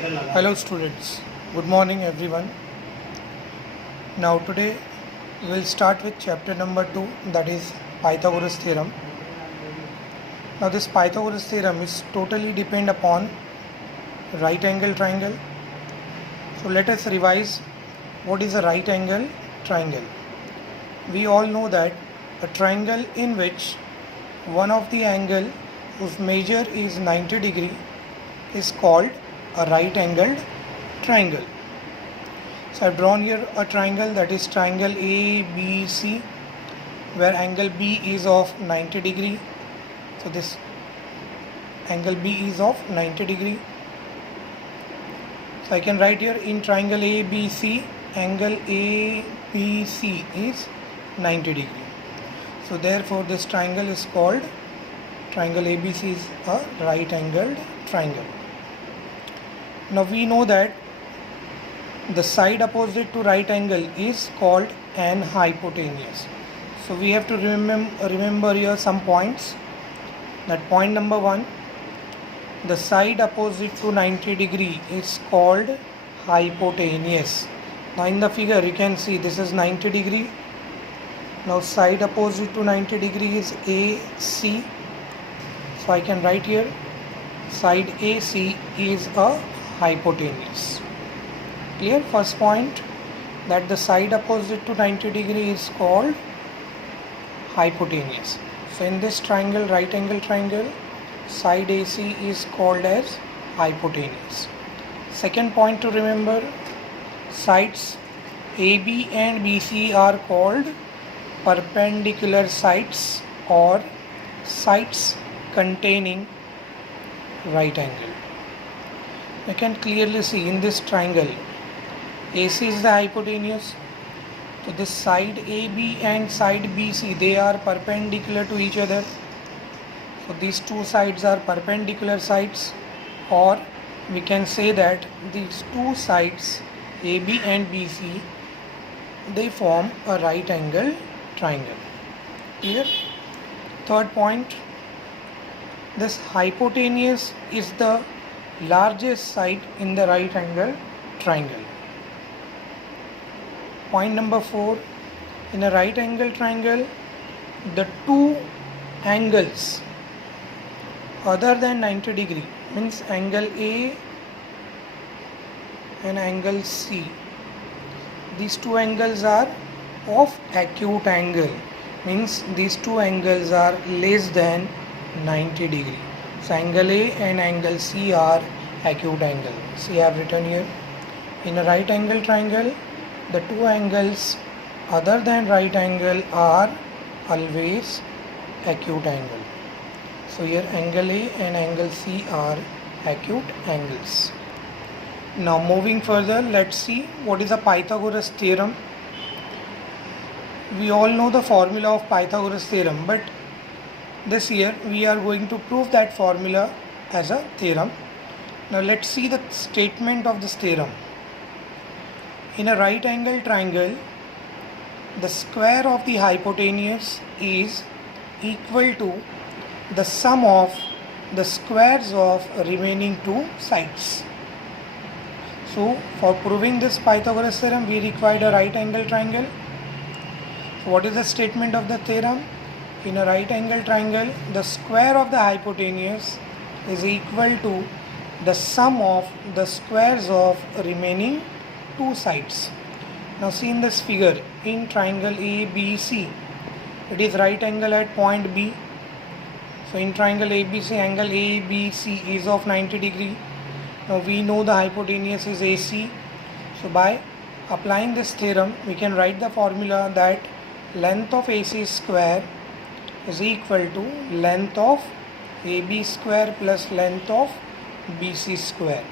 Hello students, good morning everyone. Now today we will start with chapter number 2, that is Pythagoras theorem. Now this Pythagoras theorem is totally depend upon right angle triangle. So let us revise what is a right angle triangle. We all know that a triangle in which one of the angle whose measure is 90 degree is called a right angled triangle. So I've drawn here a triangle, that is triangle ABC, where angle B is of 90 degree. So this angle B is of 90 degree. So I can write here in triangle ABC, angle ABC is 90 degree. So therefore this triangle is called, triangle ABC is a right angled triangle. Now we know that the side opposite to right angle is called an hypotenuse. So we have to remember here some points. That point number 1, the side opposite to 90 degree is called hypotenuse. Now in the figure you can see this is 90 degree. Now side opposite to 90 degree is AC. So I can write here side AC is a hypotenuse. Clear? First point, that the side opposite to 90 degree is called hypotenuse. So in this triangle, right angle triangle, side AC is called as hypotenuse. Second point to remember, sides AB and BC are called perpendicular sides or sides containing right angle. You can clearly see in this triangle AC is the hypotenuse. So this side AB and side BC, they are perpendicular to each other. So these two sides are perpendicular sides, or we can say that these two sides AB and BC, they form a right angle triangle. Clear? Third point, this hypotenuse is the largest side in the right angle triangle. Point number 4, in a right angle triangle, the two angles other than 90 degree, means angle A and angle C, these two angles are of acute angle, means these two angles are less than 90 degree. So angle A and angle C are acute angle. See, I have written here, in a right angle triangle, the two angles other than right angle are always acute angle. So here angle A and angle C are acute angles. Now moving further, let's see what is the Pythagoras theorem. We all know the formula of Pythagoras theorem, but this year we are going to prove that formula as a theorem. Now let's see the statement of this theorem. In a right angle triangle, the square of the hypotenuse is equal to the sum of the squares of remaining two sides. So for proving this Pythagoras theorem, we required a right angle triangle. So what is the statement of the theorem? In a right angle triangle, the square of the hypotenuse is equal to the sum of the squares of remaining two sides. Now see in this figure, in triangle ABC, it is right angle at point B. So in triangle ABC, angle ABC is of 90 degree. Now we know the hypotenuse is AC. So by applying this theorem, we can write the formula that length of AC square is equal to length of AB square plus length of BC square,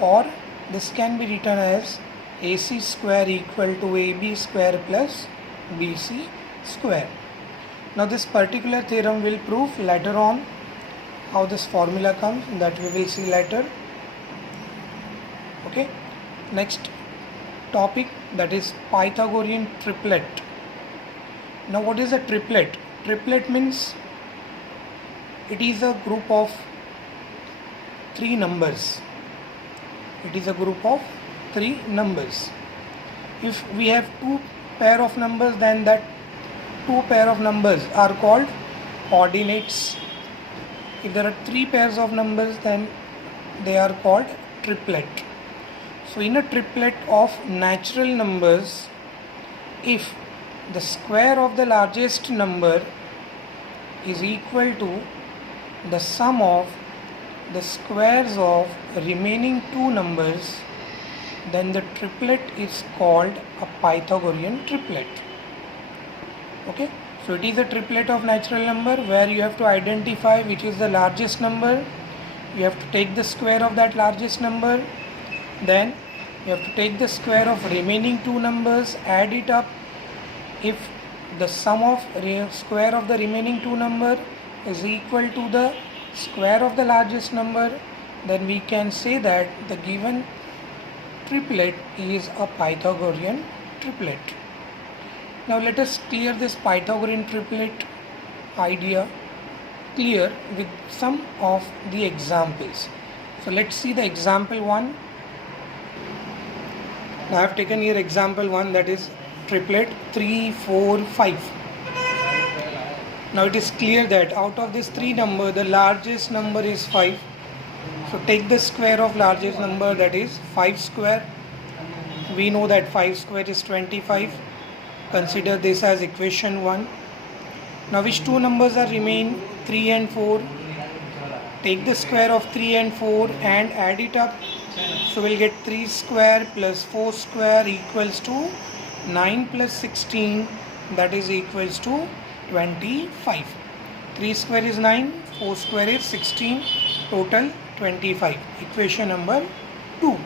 or this can be written as AC square equal to AB square plus BC square. Now this particular theorem will prove later on how this formula comes, that we will see later. Okay, next topic, that is Pythagorean triplet. Now what is a triplet? Triplet means it is a group of three numbers. It is a group of 3 numbers. If we have 2 pair of numbers, then that 2 pair of numbers are called ordinates. If there are 3 pairs of numbers, then they are called triplet. So in a triplet of natural numbers, if the square of the largest number is equal to the sum of the squares of remaining 2 numbers, then the triplet is called a Pythagorean triplet. Okay, so it is a triplet of natural number where you have to identify which is the largest number. You have to take the square of that largest number, then you have to take the square of remaining 2 numbers, add it up. If the sum of square of the remaining 2 number is equal to the square of the largest number, then we can say that the given triplet is a Pythagorean triplet. Now let us clear this Pythagorean triplet idea clear with some of the examples. So let's see the example 1. Now I have taken here example 1, that is triplet 3, 4, 5. Now it is clear that out of this 3 number, the largest number is 5. So take the square of largest number, that is 5 square. We know that 5 square is 25. Consider this as equation 1. Now which 2 numbers are remain? 3 and 4. Take the square of 3 and 4 and add it up. So we'll get 3 square plus 4 square equals to 9 plus 16, that is equals to 25. 3 square is 9, 4 square is 16, total 25. Equation number 2.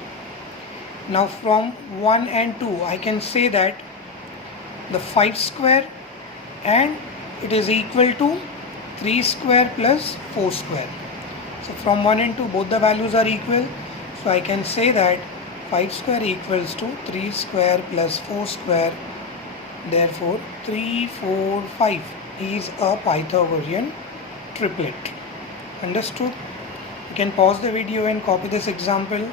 Now from 1 and 2 I can say that the 5 square and it is equal to 3 square plus 4 square. So from 1 and 2 both the values are equal. So I can say that 5 square equals to 3 square plus 4 square. Therefore 3, 4, 5 is a Pythagorean triplet. Understood? You can pause the video and copy this example.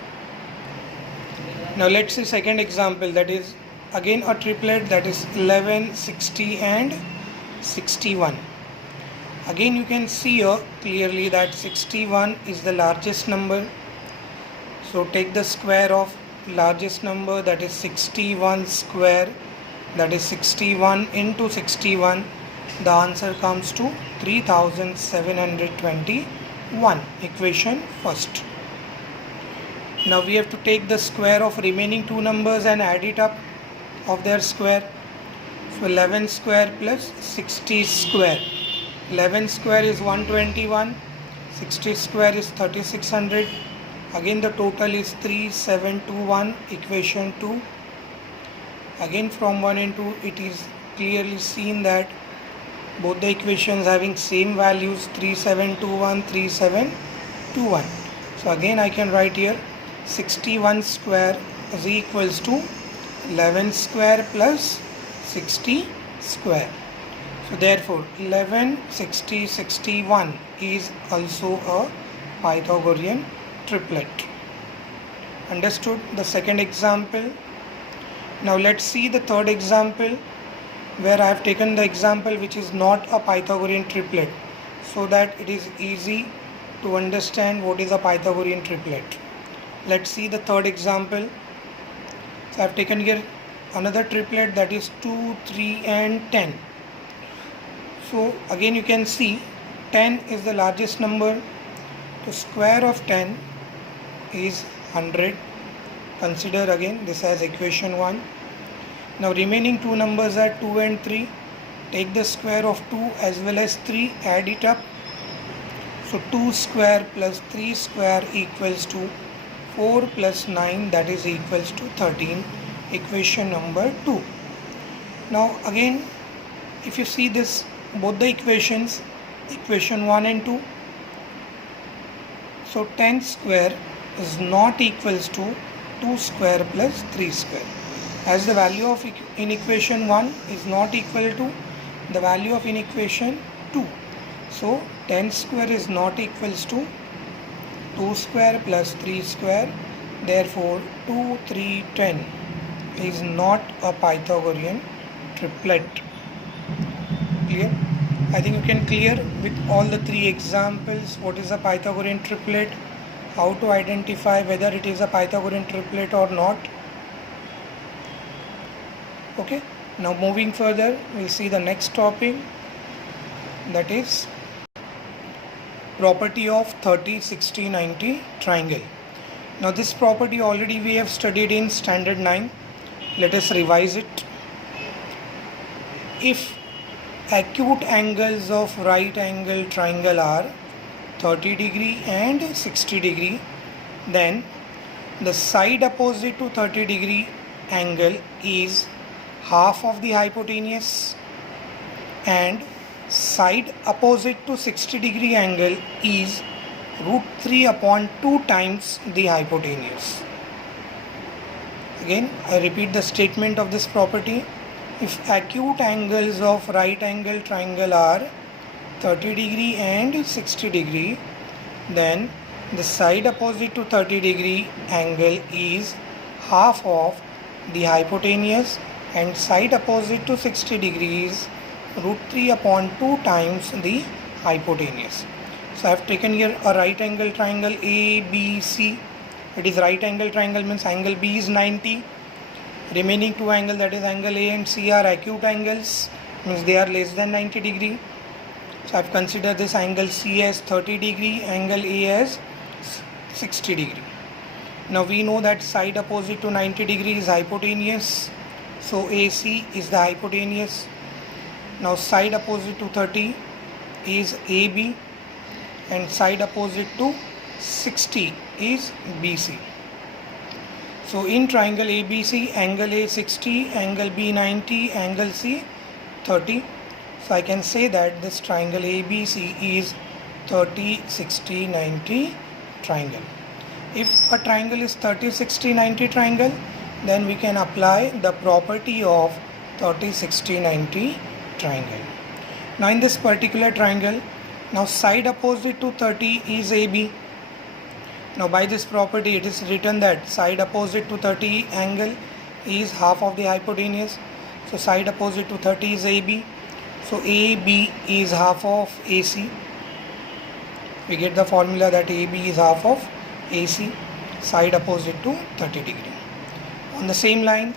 Now let's see second example, that is again a triplet, that is 11, 60 and 61. Again you can see here clearly that 61 is the largest number. So take the square of largest number, that is 61 square, that is 61 into 61. The answer comes to 3721. Equation first. Now we have to take the square of remaining 2 numbers and add it up of their square. So 11 square plus 60 square. 11 square is 121. 60 square is 3600. Again the total is 3721. Equation 2. Again from 1 and 2 it is clearly seen that both the equations having same values, 3721, 3721. So again I can write here 61 square is equals to 11 square plus 60 square. So therefore 11, 60, 61 is also a Pythagorean triplet. Understood the second example? Now let's see the third example, where I have taken the example which is not a Pythagorean triplet, so that it is easy to understand what is a Pythagorean triplet. Let's see the third example. So I have taken here another triplet, that is 2, 3 and 10. So again you can see 10 is the largest number. The square of 10 is 100. Consider again this as equation 1. Now remaining 2 numbers are 2 and 3. Take the square of 2 as well as 3, add it up. So 2 square plus 3 square equals to 4 plus 9, that is equals to 13. Equation number 2. Now again if you see this, both the equations, equation 1 and 2. So 10 square is not equals to 2 square plus 3 square. As the value of in equation 1 is not equal to the value of in equation 2. So 10 square is not equals to 2 square plus 3 square. Therefore 2, 3, 10 is not a Pythagorean triplet. Clear? I think you can clear with all the three examples what is a Pythagorean triplet, how to identify whether it is a Pythagorean triplet or not. Okay, now moving further, we'll see the next topic, that is property of 30, 60, 90 triangle. Now this property already we have studied in standard 9. Let us revise it. If acute angles of right angle triangle are 30 degree and 60 degree, then the side opposite to 30 degree angle is half of the hypotenuse, and side opposite to 60 degree angle is root 3 upon 2 times the hypotenuse. Again, I repeat the statement of this property. If acute angles of right angle triangle are 30 degree and 60 degree, then the side opposite to 30 degree angle is half of the hypotenuse, and side opposite to 60 degrees root 3 upon 2 times the hypotenuse. So I have taken here a right angle triangle ABC. It is right angle triangle, means angle B is 90. Remaining two angles, that is angle A and C, are acute angles, means they are less than 90 degree. So I have considered this angle C as 30 degree, angle A as 60 degree. Now we know that side opposite to 90 degree is hypotenuse. So AC is the hypotenuse. Now side opposite to 30 is AB, and side opposite to 60 is BC. So in triangle ABC, angle A 60, angle B 90, angle C 30. So I can say that this triangle ABC is 30, 60, 90 triangle. If a triangle is 30, 60, 90 triangle, then we can apply the property of 30, 60, 90 triangle. Now in this particular triangle, now side opposite to 30 is AB. Now by this property it is written that side opposite to 30 angle is half of the hypotenuse. So side opposite to 30 is AB. So AB is half of AC. We get the formula that AB is half of AC, side opposite to 30 degree. On the same line,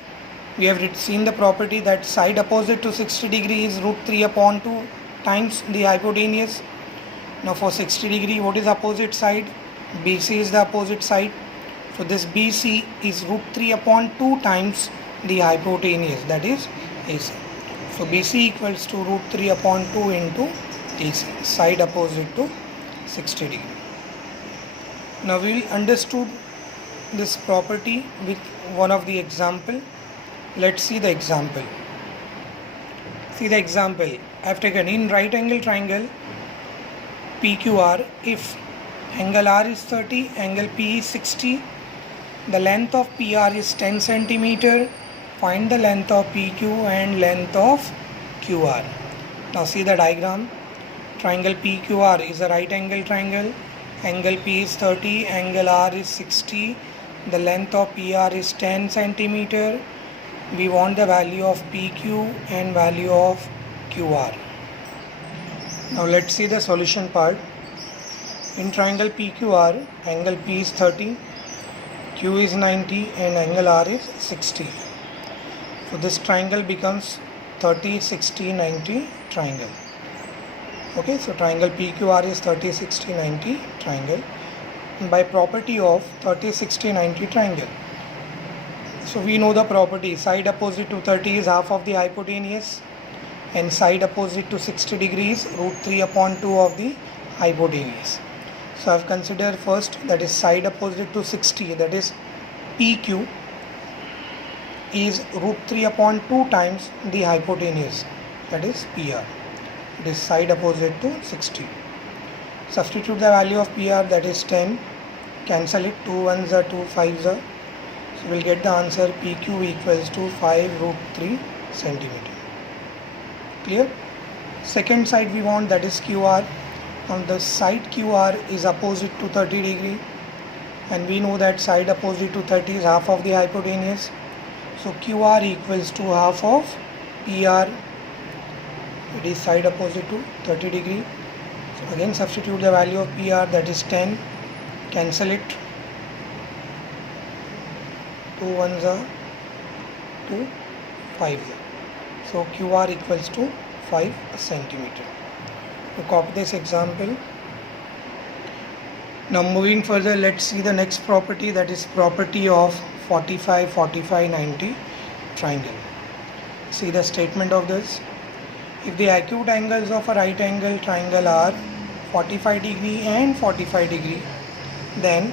we have seen the property that side opposite to 60 degree is root 3 upon 2 times the hypotenuse. Now for 60 degree, what is opposite side? BC is the opposite side. So this BC is root 3 upon 2 times the hypotenuse, that is AC. So BC equals to root 3 upon 2 into AC, side opposite to 60 degree. Now we will understood this property with one of the example. Let's see the example. See the example I have taken. In right angle triangle PQR, if angle R is 30, angle P is 60, the length of PR is 10 centimeter. Find the length of PQ and length of QR. Now see the diagram. Triangle PQR is a right angle triangle. Angle P is 30, angle R is 60, the length of PR is 10 centimeter. We want the value of PQ and value of QR. Now let's see the solution part. In triangle PQR, angle P is 30, Q is 90 and angle R is 60. So this triangle becomes 30, 60, 90 triangle. Okay, so triangle PQR is 30, 60, 90 triangle. And by property of 30, 60, 90 triangle. So we know the property, side opposite to 30 is half of the hypotenuse, and side opposite to 60 degrees root 3 upon 2 of the hypotenuse. So I have considered first, that is side opposite to 60, that is PQ, is root 3 upon 2 times the hypotenuse, that is PR. It is side opposite to 60. Substitute the value of PR, that is 10. Cancel it, 2 ones are 2 5s are. So we will get the answer PQ equals to 5 root 3 centimeter. Clear? Second side we want, that is QR. Now the side QR is opposite to 30 degree, and we know that side opposite to 30 is half of the hypotenuse. So QR equals to half of PR. It is side opposite to 30 degree. So again substitute the value of PR, that is 10. Cancel it. 2 ones are 2, 5. So QR equals to 5 centimeter. To copy this example. Now moving further, let's see the next property, that is property of 45, 45, 90 triangle. See the statement of this. If the acute angles of a right angle triangle are 45 degree and 45 degree, then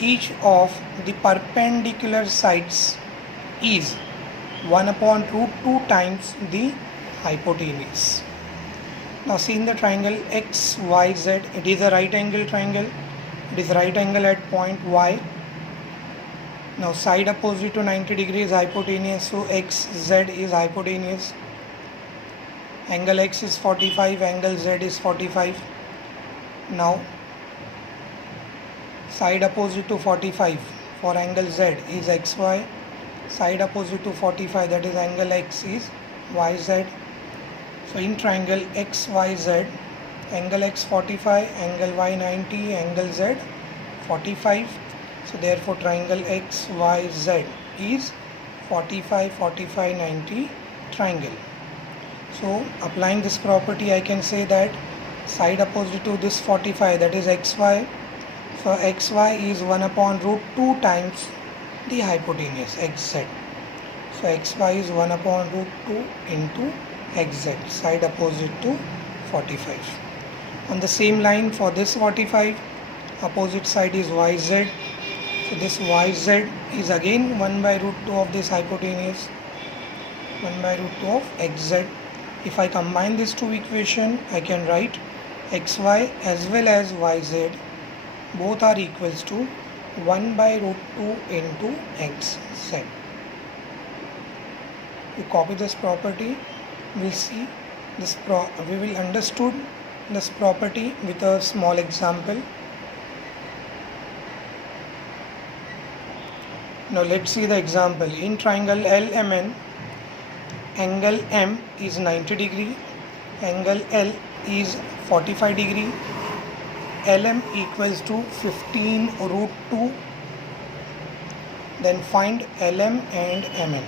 each of the perpendicular sides is 1 upon root 2 times the hypotenuse. Now see in the triangle XYZ, it is a right angle triangle. It is right angle at point Y. Now side opposite to 90 degree is hypotenuse, so XZ is hypotenuse. Angle X is 45, angle Z is 45. Now side opposite to 45 for angle Z is XY. Side opposite to 45, that is angle X, is YZ. So in triangle XYZ, angle X 45, angle Y 90, angle Z 45. So therefore triangle XYZ is 45, 45, 90 triangle. So applying this property, I can say that side opposite to this 45, that is XY. So XY is 1 upon root 2 times the hypotenuse XZ. So XY is 1 upon root 2 into XZ, side opposite to 45. On the same line for this 45, opposite side is YZ. So this YZ is again 1 by root 2 of this hypotenuse, 1 by root 2 of XZ. If I combine these two equations, I can write XY as well as YZ both are equals to 1 by root 2 into XZ. We copy this property, we'll see this we will understood this property with a small example. Now let's see the example. In triangle LMN, angle M is 90 degree, angle L is 45 degree, LM equals to 15 root 2. Then find LM and MN.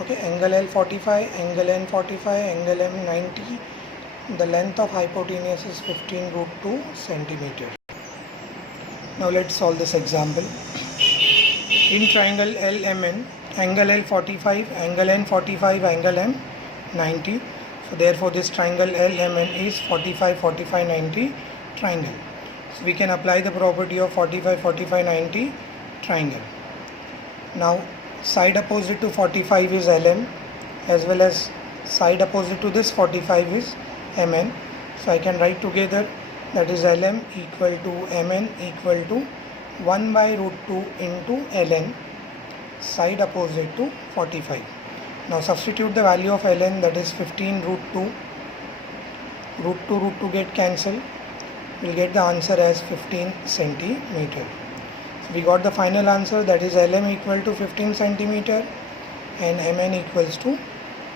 Okay, angle L 45, angle N 45, angle M 90. The length of hypotenuse is 15 root 2 centimeter. Now let's solve this example. In triangle LMN, angle L 45, angle N 45, angle M 90. So therefore this triangle LMN is 45, 45, 90 triangle. So we can apply the property of 45, 45, 90 triangle. Now side opposite to 45 is LM, as well as side opposite to this 45 is MN. So I can write together, that is LM equal to MN equal to 1 by root 2 into ln side opposite to 45. Now substitute the value of ln, that is 15 root 2. Root 2 get cancelled. We'll get the answer as 15 centimeter. So we got the final answer, that is lm equal to 15 centimeter and mn equals to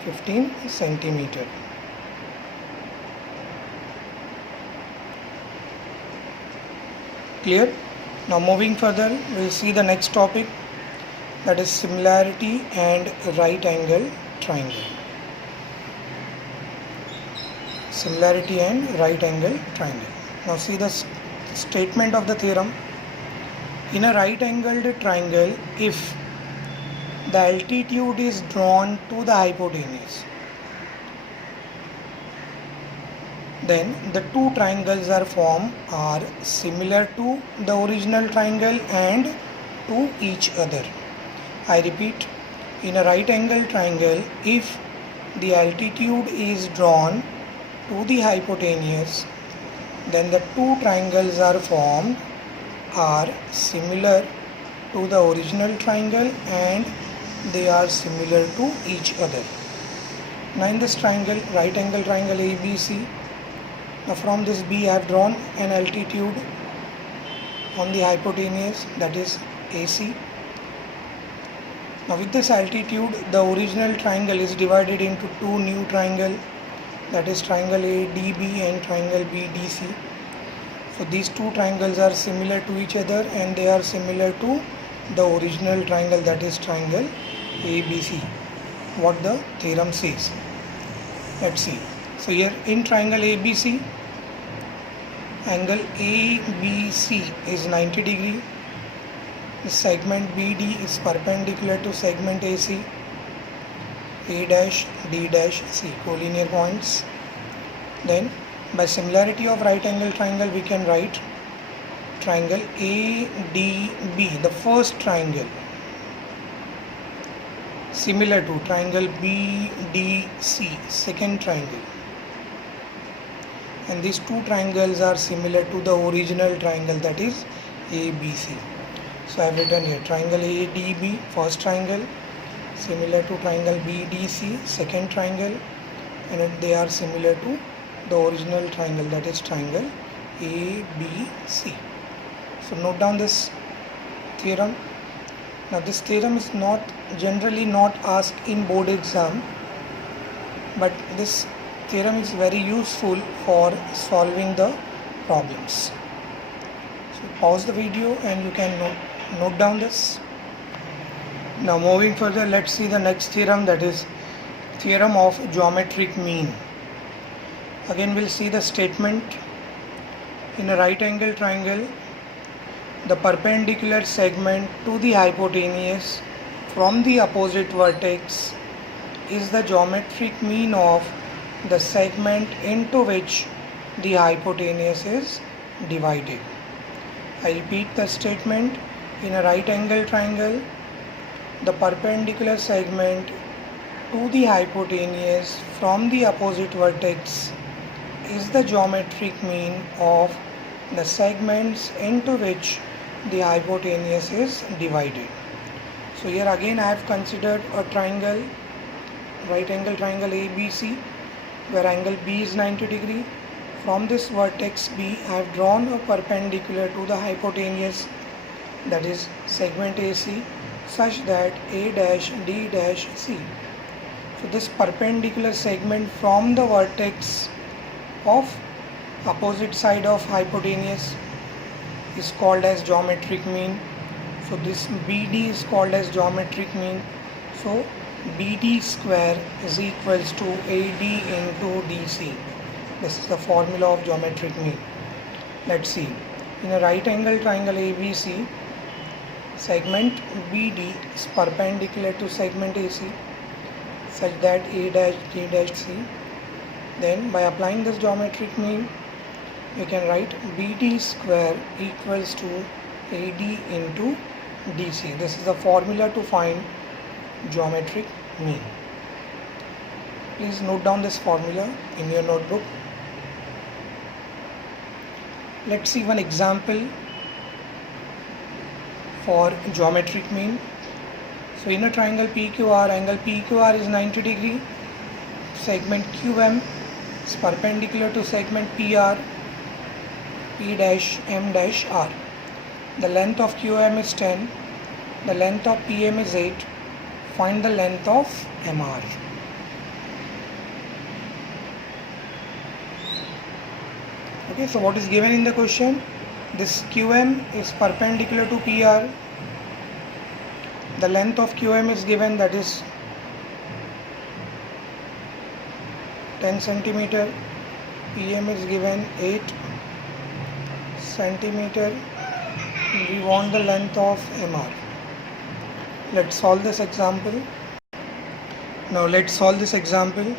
15 centimeter. Clear? Now moving further, we'll see the next topic, that is similarity and right angle triangle. Similarity and right angle triangle. Now see the statement of the theorem. In a right angled triangle, if the altitude is drawn to the hypotenuse, then the two triangles are formed are similar to the original triangle and to each other. I repeat, in a right angle triangle, if the altitude is drawn to the hypotenuse, then the two triangles are formed are similar to the original triangle and they are similar to each other. Now in this triangle, right angle triangle ABC, now from this B I have drawn an altitude on the hypotenuse, that is AC. Now with this altitude, the original triangle is divided into two new triangles, that is triangle ADB and triangle BDC. So these two triangles are similar to each other and they are similar to the original triangle, that is triangle ABC. What the theorem says, let's see. So here in triangle ABC, angle ABC is 90 degree. The segment BD is perpendicular to segment AC. A dash, D dash, C, collinear points. Then by similarity of right angle triangle, we can write triangle ADB, the first triangle, similar to triangle BDC, second triangle. And these two triangles are similar to the original triangle, that is ABC. So I have written here triangle ADB, first triangle, similar to triangle BDC, second triangle, and they are similar to the original triangle, that is triangle ABC. So note down this theorem. Now this theorem is generally not asked in board exam, but this theorem is very useful for solving the problems. So pause the video and you can note down this. Now moving further, let's see the next theorem, that is theorem of geometric mean. Again we'll see the statement. In a right angle triangle, the perpendicular segment to the hypotenuse from the opposite vertex is the geometric mean of the segment into which the hypotenuse is divided. I repeat the statement. In a right angle triangle, the perpendicular segment to the hypotenuse from the opposite vertex is the geometric mean of the segments into which the hypotenuse is divided. So here again I have considered a triangle, right angle triangle ABC, where angle B is 90 degree. From this vertex B, I have drawn a perpendicular to the hypotenuse, that is segment AC, such that A dash, D dash, C. So this perpendicular segment from the vertex of opposite side of hypotenuse is called as geometric mean. So this BD is called as geometric mean. So BD square is equals to AD into DC. This is the formula of geometric mean. Let's see. In a right angle triangle ABC, segment BD is perpendicular to segment AC such that A dash, D dash, C. Then by applying this geometric mean, you can write BD square equals to AD into DC. This is the formula to find geometric mean. Please note down this formula in your notebook. Let's see one example for geometric mean. So in a triangle PQR, angle PQR is 90 degree. Segment QM is perpendicular to segment PR, P dash M dash R. The length of QM is 10. The length of PM is 8. Find the length of MR. Okay, so what is given in the question? This QM is perpendicular to PR. The length of QM is given, that is 10 centimeter. PM is given 8 centimeter. We want the length of MR. Let's solve this example. Now let's solve this example.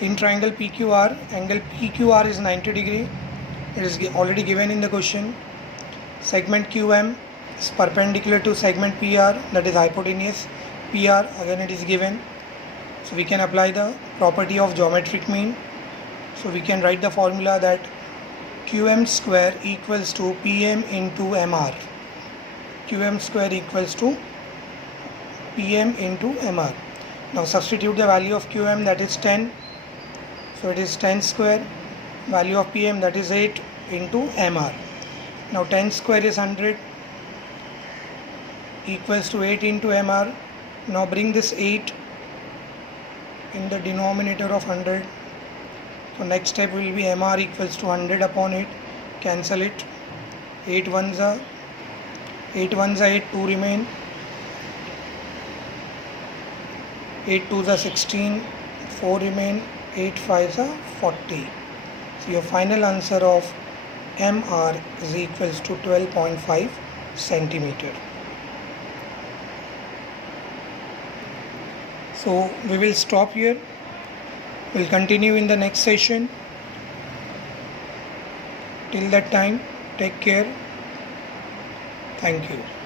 In triangle PQR, angle PQR is 90 degree. It is already given in the question. Segment QM is perpendicular to segment PR, that is hypotenuse PR. Again it is given. So we can apply the property of geometric mean. So we can write the formula that QM square equals to PM into MR. QM square equals to PM into MR. Now substitute the value of QM, that is 10. So it is 10 square. Value of PM, that is 8 into MR. Now 10 square is 100 equals to 8 into MR. Now bring this 8 in the denominator of 100. So next step will be MR equals to 100 upon 8. Cancel it. 8 ones are 8 ones are 8, 2 remain. 8 twos are 16, 4 remain. 8 fives are 40. So your final answer of MR is equals to 12.5 centimeter. So we will stop here. We'll continue in the next session. Till that time, take care. Thank you.